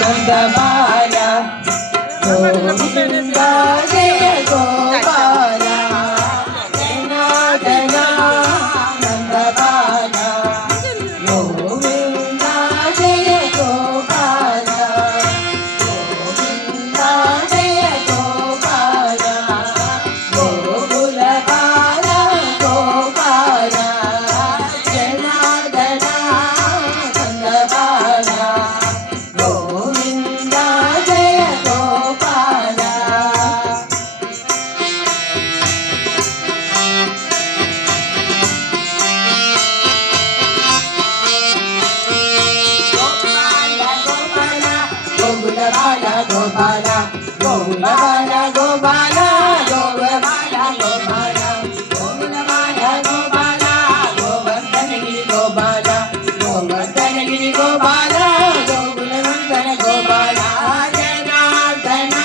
నందబాల గోవింద జయ గోపాల జనార్దన నందబాల గోవింద జయ గోపాల గోవింద జయ గోపాల గోకుల బాల గోపాల జనార్దన నందబాల గోవింద జయ గోపాల గోకుల బాల గోపాల గోకుల బాల గోపాల గోకుల బాల గోపాల గోకుల బాల గోపాల గోవర్ధనగిరి గోపాల గోవర్ధనగిరి గోపాల గోకుల నందన గోపాల జనార్దన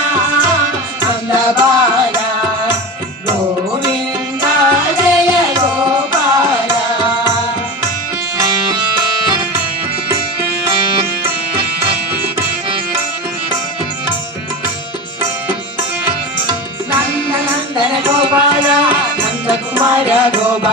నందబాల గోవింద జయ గోపాల నందనందన గోపాల నందకుమార గోపాల